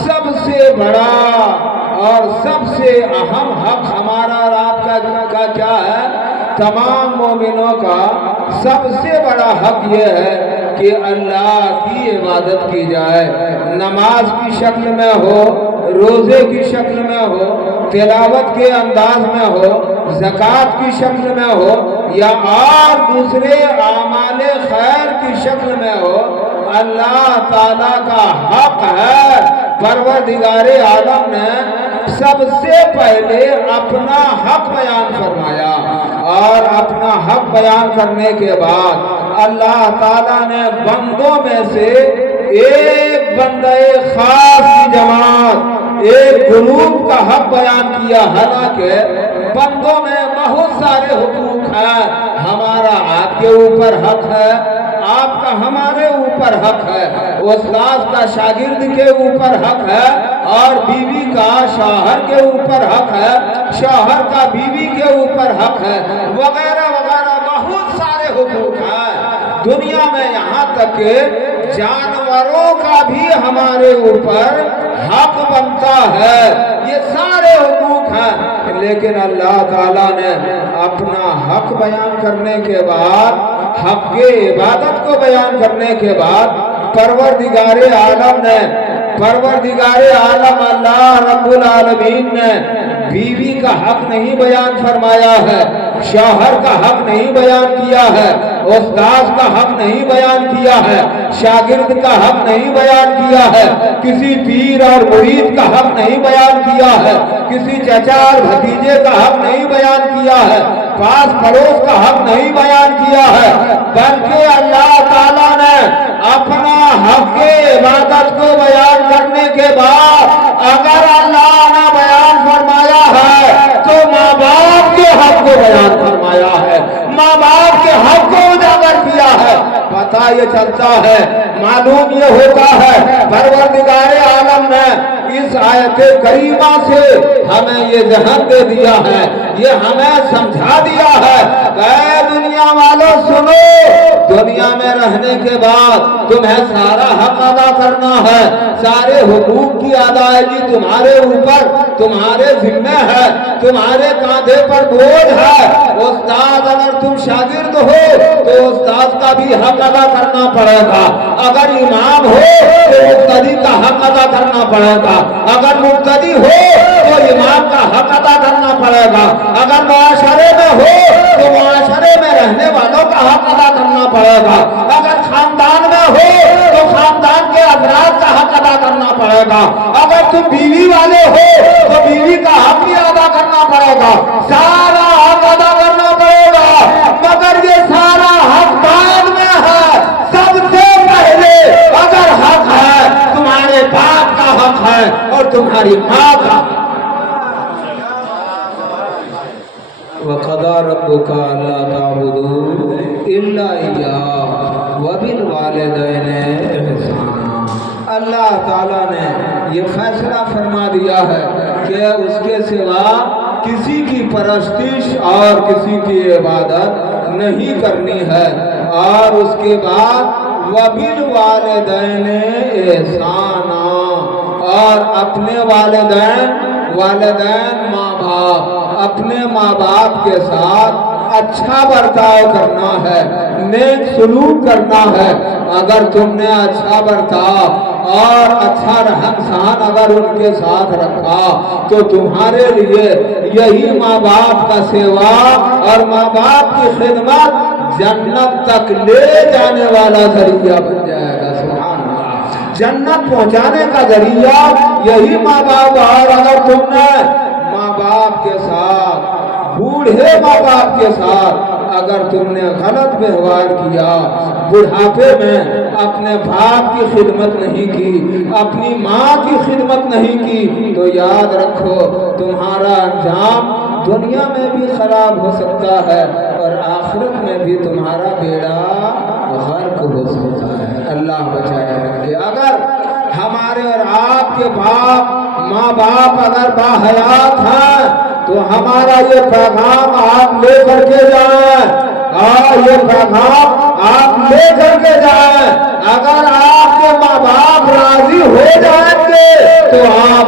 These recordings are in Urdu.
سب سے بڑا اور سب سے اہم حق ہمارا اور آپ کا کیا ہے؟ تمام مومنوں کا سب سے بڑا حق یہ ہے کہ اللہ کی عبادت کی جائے، نماز کی شکل میں ہو، روزے کی شکل میں ہو، تلاوت کے انداز میں ہو، زکوٰۃ کی شکل میں ہو، یا اور دوسرے اعمال خیر کی شکل میں ہو۔ اللہ تعالیٰ کا حق ہے۔ پروردگار عالم نے سب سے پہلے اپنا حق بیان فرمایا، اور اپنا حق بیان کرنے کے بعد اللہ تعالیٰ نے بندوں میں سے ایک بندے خاص کی جماعت، ایک گروپ کا حق بیان کیا۔ حالانکہ بندوں میں بہت سارے حقوق ہیں، ہمارا آپ کے اوپر حق ہے، آپ کا ہمارے اوپر حق ہے، استاد کا شاگرد کے اوپر حق ہے، اور بیوی کا شوہر کے اوپر حق ہے، شوہر کا بیوی کے اوپر حق ہے، وغیرہ وغیرہ بہت سارے حقوق ہیں دنیا میں۔ یہاں تک کہ جانوروں کا بھی ہمارے اوپر حق بنتا ہے۔ یہ سارے حقوق ہیں، لیکن اللہ تعالیٰ نے اپنا حق بیان کرنے کے بعد، حق عبادت کو بیان کرنے کے بعد، پروردگار عالم اللہ رب العالمین نے بیوی کا حق نہیں بیان فرمایا ہے، شوہر کا حق نہیں بیان کیا ہے، استاد کا حق نہیں بیان کیا ہے، شاگرد کا حق نہیں بیان کیا ہے، کسی پیر اور مرید کا حق نہیں بیان کیا ہے، کسی چچا اور بھتیجے کا حق نہیں بیان کیا ہے، پاس پڑوس کا حق نہیں بیان کیا ہے، بلکہ اللہ تعالیٰ نے اپنا حق عبادت کو بیان کرنے کے بعد اگر اللہ نے بیان فرمایا ہے تو ماں باپ کے حق کو بیان فرمایا ہے، ماں باپ کے حق کو اجاگر کیا ہے۔ پتہ یہ چلتا ہے، معلوم یہ ہوتا ہے، پروردگار عالم نے اس آیت کریمہ سے ہمیں یہ ذہن دے دیا ہے، یہ ہمیں سمجھا دیا ہے کہ اے دنیا والوں سنو، دنیا میں رہنے کے بعد تمہیں سارا حق ادا کرنا ہے، سارے حقوق کی ادائیگی تمہارے اوپر، تمہارے ذمہ ہے، تمہارے کاندھے پر بوجھ ہے۔ استاد اگر تم شاگرد ہو تو استاد کا بھی حق ادا کرنا پڑے گا، اگر امام ہو تو مقتدی کا حق ادا کرنا پڑے گا، اگر مقتدی ہو تو امام کا حق ادا کرنا پڑے گا، اگر معاشرے میں ہو تو معاشرے میں رہنے والوں کا حق ادا کرنا پڑے گا، اگر خاندان میں ہو تو خاندان کے افراد کا حق ادا کرنا پڑے گا، اگر تم بیوی والے ہو تو بیوی کا حق بھی ادا کرنا پڑے گا، سارا حق ادا کرنا پڑے گا۔ مگر یہ سارا حق بعد میں ہے، سب سے پہلے اگر حق ہے تمہارے باپ کا حق ہے اور تمہاری ماں کا۔ وَقَضَىٰ رَبُّكَ أَلَّا تَعْبُدُوا إِلَّا إِيَّاهُ وَبِالْوَالِدَيْنِ إِحْسَانًا۔ اللہ تعالیٰ نے یہ فیصلہ فرما دیا ہے کہ اس کے سوا کسی کی پرستش اور کسی کی عبادت نہیں کرنی ہے، اور اس کے بعد وَبِالْوَالِدَيْنِ إِحْسَانًا، اور اپنے والدین ماں باپ، اپنے ماں باپ کے ساتھ اچھا برتاؤ کرنا ہے، نیک سلوک کرنا ہے۔ اگر تم نے اچھا برتاؤ اور اچھا رہن سہن اگر ان کے ساتھ رکھا تو تمہارے لیے یہی ماں باپ کا سیوا اور ماں باپ کی خدمت جنت تک لے جانے والا ذریعہ بن جائے گا۔ سبحان اللہ، جنت پہنچانے کا ذریعہ یہی ماں باپ۔ اور اگر تم نے ماں باپ کے ساتھ، بوڑھے ماں باپ کے ساتھ اگر تم نے غلط ویوہار کیا، بڑھاپے میں اپنے باپ کی خدمت نہیں کی، اپنی ماں کی خدمت نہیں کی، تو یاد رکھو تمہارا انجام دنیا میں بھی خراب ہو سکتا ہے اور آخرت میں بھی تمہارا بیڑا غرق ہو سکتا ہے۔ اللہ بچائے رکھے۔ اگر ہمارے اور آپ کے ماں باپ اگر باحیات ہیں تو ہمارا یہ پیغام آپ لے کر کے جائیں، اور یہ پیغام آپ لے کر کے جائیں۔ اگر آپ کے ماں باپ راضی ہو جائیں گے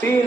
3